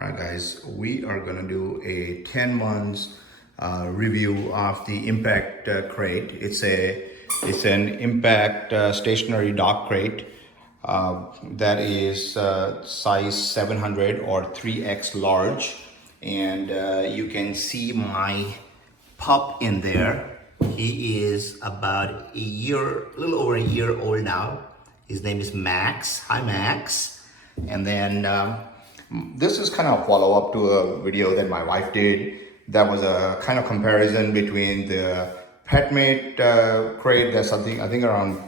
All right, guys, we are gonna do a 10 months review of the Impact crate. It's an Impact stationary dog crate that is size 700 or 3x large, and you can see my pup in there. He is about a little over a year old now. His name is Max. Hi, Max. And then this is kind of a follow-up to a video that my wife did. That was a kind of comparison between the PetMate crate, that's something I think around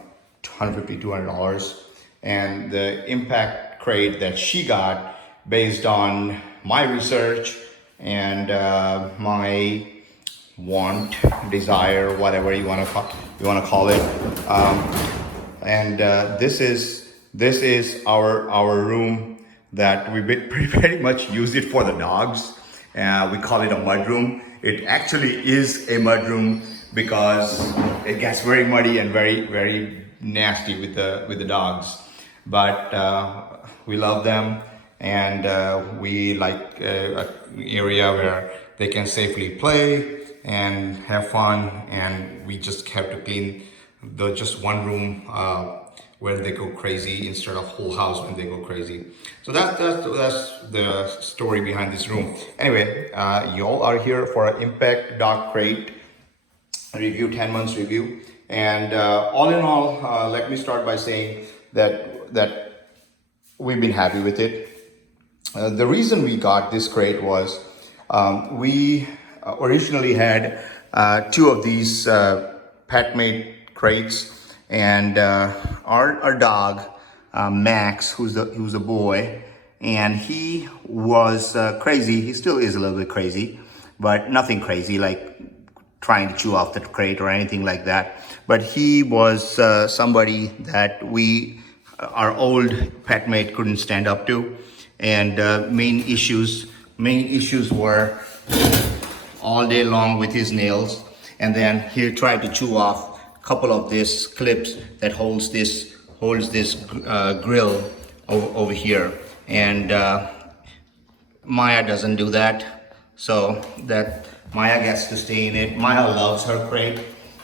$150, $200, and the Impact crate that she got based on my research and my want, desire, whatever you want to call it. This is our room that we pretty much use it for the dogs. We call it a mud room. It actually is a mud room because it gets very muddy and very nasty with the dogs. But we love them, and we like an area where they can safely play and have fun. And we just have to clean just one room when they go crazy instead of whole house when they go crazy. So that's the story behind this room. Anyway, y'all are here for an Impact dog crate review, 10 months review. And all in all, let me start by saying that we've been happy with it. The reason we got this crate was we originally had two of these PetMate crates. And our dog, Max, who's a boy, and he was crazy. He still is a little bit crazy, but nothing crazy like trying to chew off the crate or anything like that. But he was somebody that our old PetMate couldn't stand up to. And main issues were all day long with his nails. And then he tried to chew off couple of these clips that holds this grill over here, and Maya doesn't do that, so that Maya gets to stay in it. Maya loves her crate,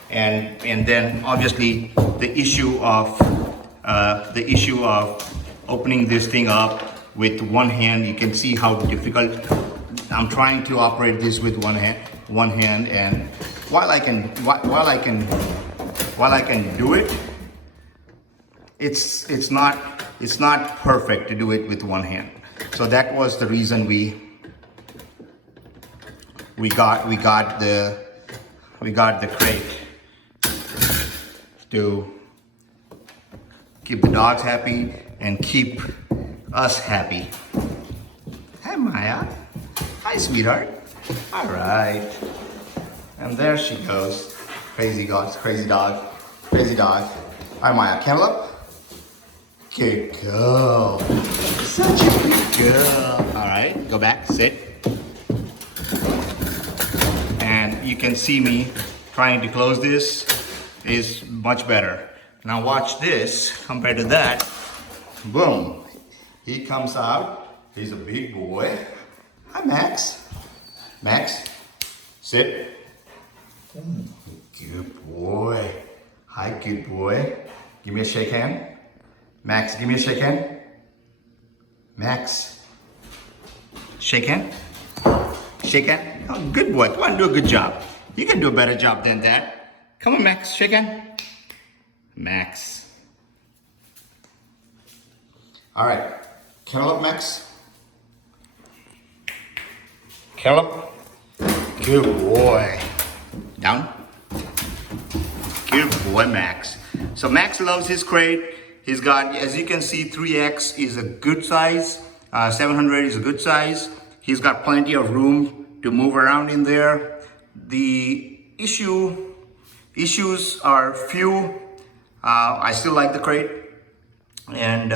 and then obviously the issue of opening this thing up with one hand. You can see how difficult I'm trying to operate this with one hand, and while I can do it, it's not perfect to do it with one hand. So that was the reason we got the crate to keep the dogs happy and keep us happy. Hi, Maya. Hi, sweetheart. All right. And there she goes. Crazy dog. Hi, Maya. Kennel up. Good girl. Such a good girl. All right, go back, sit. And you can see me trying to close this is much better. Now watch this compared to that. Boom. He comes out. He's a big boy. Hi, Max. Max, sit. Good boy. Hi, good boy. Give me a shake hand. Max, give me a shake hand. Max. Shake hand. Shake hand. Oh, good boy. Come on, do a good job. You can do a better job than that. Come on, Max. Shake hand. Max. All right. Kennel up, Max. Kennel up. Good boy. Down. Good boy, Max. So Max loves his crate. He's got, as you can see, 3X is a good size. 700 is a good size. He's got plenty of room to move around in there. The issues are few. I still like the crate, and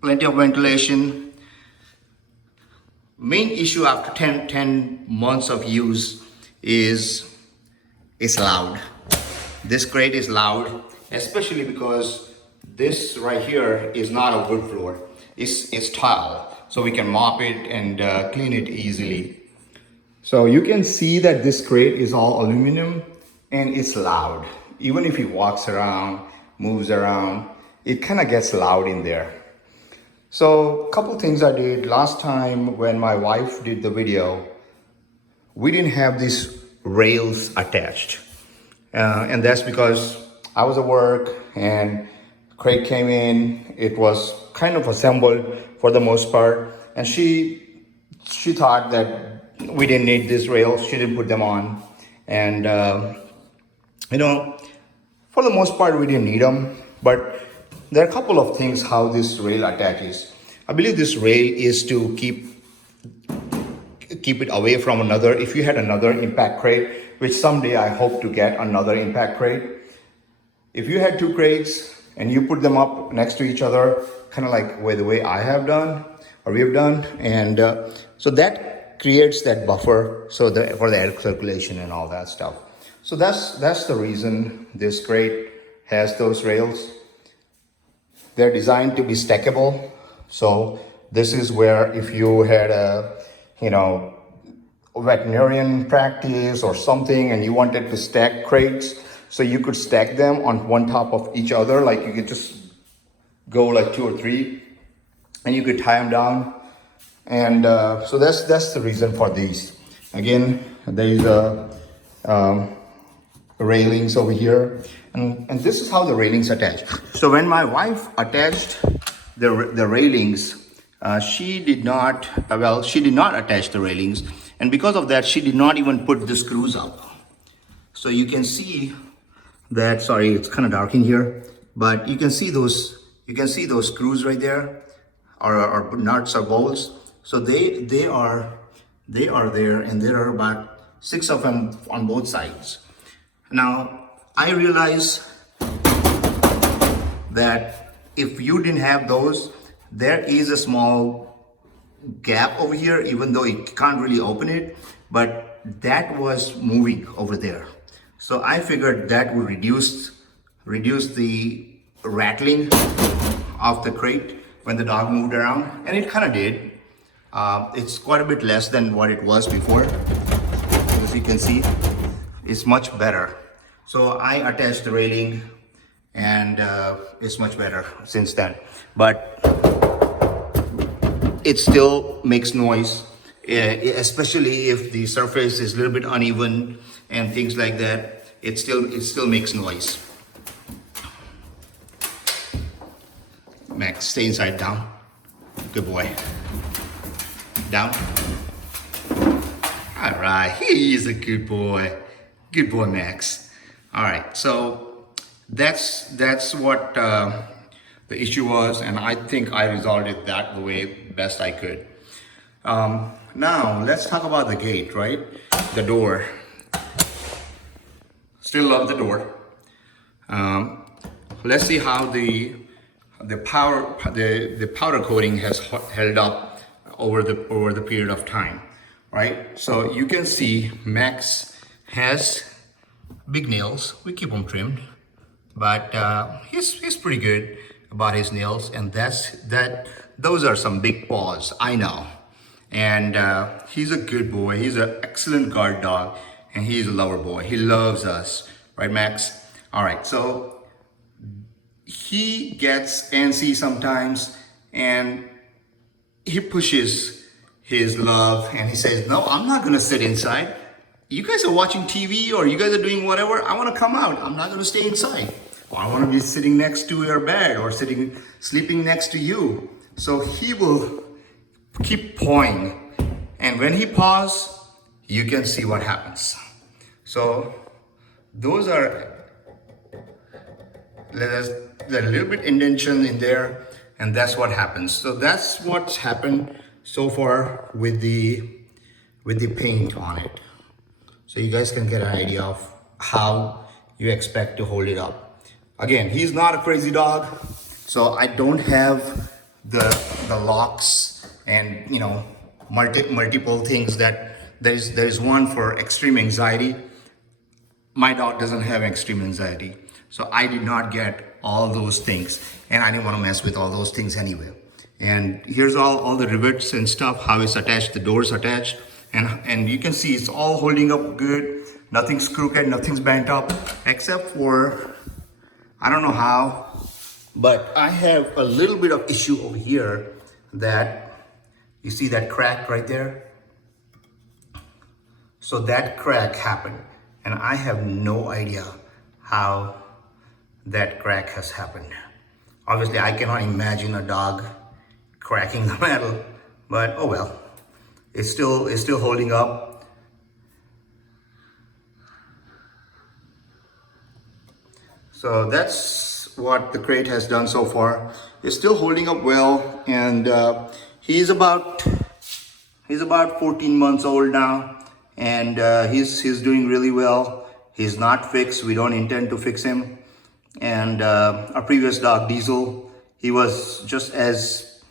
plenty of ventilation. Main issue after 10 months of use is it's loud. This crate is loud, especially because this right here is not a wood floor. It's tile. so we can mop it and clean it easily. So you can see that this crate is all aluminum and it's loud. Even if he walks around, moves around, it kind of gets loud in there. So a couple things I did last time when my wife did the video, we didn't have these rails attached. And that's because I was at work and Craig came in. It was kind of assembled for the most part. And she thought that we didn't need these rails. She didn't put them on. And, you know, for the most part, we didn't need them. But there are a couple of things how this rail attaches. I believe this rail is to keep it away from another. If you had another impact crate, which someday I hope to get another impact crate, if you had two crates and you put them up next to each other, kind of like the way I have done or we have done, and so that creates that buffer for the air circulation and all that stuff. So that's the reason this crate has those rails. They're designed to be stackable. So this is where if you had a veterinarian practice or something and you wanted to stack crates, so you could stack them on one top of each other, like you could just go like 2 or 3 and you could tie them down. And so that's the reason for these. Again, there's railings over here, and this is how the railings attach. So when my wife attached the railings, she did not attach the railings, and because of that she did not even put the screws up. So you can see that, sorry, it's kind of dark in here, but you can see those screws right there, or nuts or bolts. So they are there, and there are about 6 of them on both sides. Now I realize that if you didn't have those, there is a small gap over here, even though you can't really open it, but that was moving over there. So I figured that would reduce the rattling of the crate when the dog moved around, and it kind of did. It's quite a bit less than what it was before. As you can see, it's much better. So I attached the railing, and it's much better since then. But it still makes noise, especially if the surface is a little bit uneven and things like that. It still makes noise. Max, stay inside. Down. Good boy. Down. All right, he is a good boy. Good boy, Max. All right, so that's what the issue was, and I think I resolved it that way best I could. Now let's talk about the gate, right? The door. Still love the door. Let's see how the powder coating has held up over the period of time, right? So you can see Max has big nails. We keep them trimmed, but he's pretty good about his nails, and those are some big paws, I know. And he's a good boy. He's an excellent guard dog, and he's a lover boy. He loves us, right, Max? All right, so he gets antsy sometimes, and he pushes his love, and he says, no, I'm not gonna sit inside. You guys are watching TV, or you guys are doing whatever. I wanna come out. I'm not gonna stay inside. Or I wanna be sitting next to your bed, or sleeping next to you. So he will keep pawing, and when he paws, you can see what happens. So those are, there's a little bit indentation in there, and that's what happens. So that's what's happened so far with the paint on it. So you guys can get an idea of how you expect to hold it up. Again, he's not a crazy dog, so I don't have the locks and multiple things that there's one for extreme anxiety. My dog doesn't have extreme anxiety, so I did not get all those things, and I didn't want to mess with all those things anyway. And here's all the rivets and stuff, how it's attached, the doors attached. And you can see it's all holding up good. Nothing's crooked, nothing's bent up, except for, I don't know how, but I have a little bit of issue over here that, you see that crack right there? So that crack happened, and I have no idea how that crack has happened. Obviously, I cannot imagine a dog cracking the metal, but oh well. It's still holding up. So that's what the crate has done so far. It's still holding up well, and he's about 14 months old now, and he's doing really well. He's not fixed. We don't intend to fix him. And our previous dog, Diesel, he was just as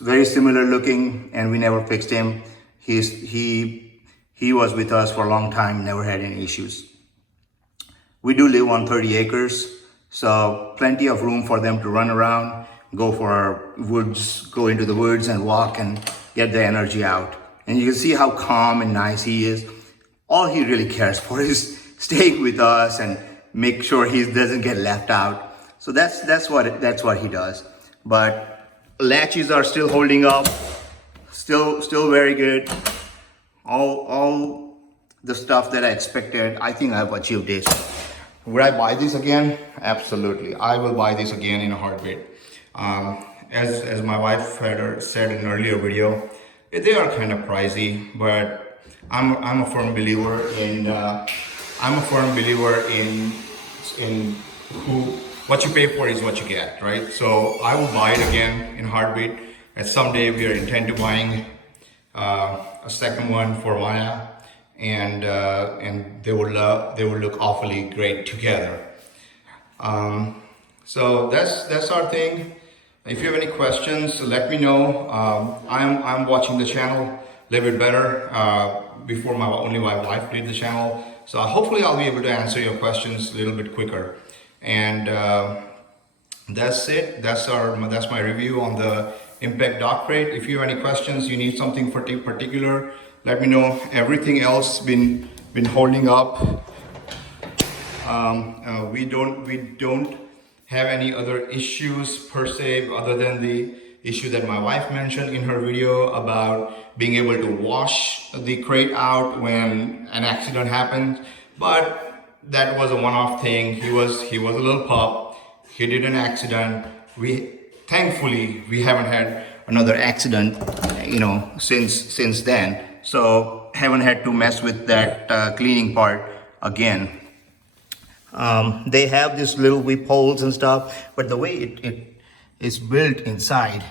very similar looking, and we never fixed him. He was with us for a long time, never had any issues. We do live on 30 acres, so plenty of room for them to run around, go for woods, go into the woods and walk and get the energy out. And you can see how calm and nice he is. All he really cares for is staying with us and make sure he doesn't get left out. So that's what he does. But latches are still holding up, still very good. All the stuff that I expected, I think I've achieved this. Would I buy this again? Absolutely. I will buy this again in a heartbeat. As my wife had said in an earlier video, they are kind of pricey, but I'm a firm believer in what you pay for is what you get, right? So I will buy it again in a heartbeat. And someday we are intent to buying a second one for Maya, and they would look awfully great together. So that's our thing. If you have any questions, let me know. I'm watching the channel a little bit better. Before only my wife did the channel, so hopefully I'll be able to answer your questions a little bit quicker. And that's it. That's my review on the Impact Dog Crate. If you have any questions, you need something particular, let me know. Everything else been holding up. We don't have any other issues per se, other than the issue that my wife mentioned in her video about being able to wash the crate out when an accident happens. But that was a one-off thing. He was a little pup. He did an accident. Thankfully we haven't had another accident, since then. So haven't had to mess with that cleaning part again. They have these little whip holes and stuff, but the way it is built inside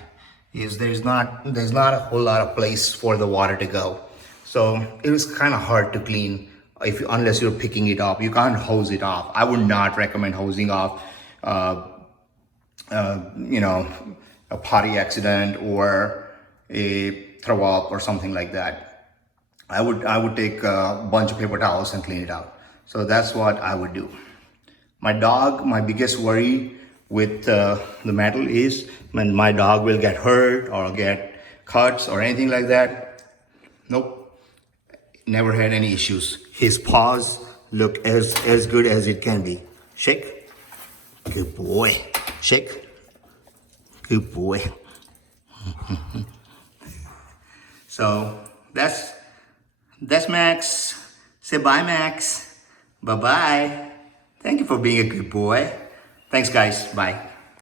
is there's not a whole lot of place for the water to go. So it was kind of hard to clean unless you're picking it up. You can't hose it off. I would not recommend hosing off a potty accident or a throw up or something like that. I would take a bunch of paper towels and clean it out. So that's what I would do. My dog, my biggest worry with the metal is when my dog will get hurt or get cuts or anything like that. Nope, never had any issues. His paws look as good as it can be. Shake, good boy. Shake, good boy. So that's Max. Say bye, Max. Bye-bye. Thank you for being a good boy. Thanks, guys. Bye.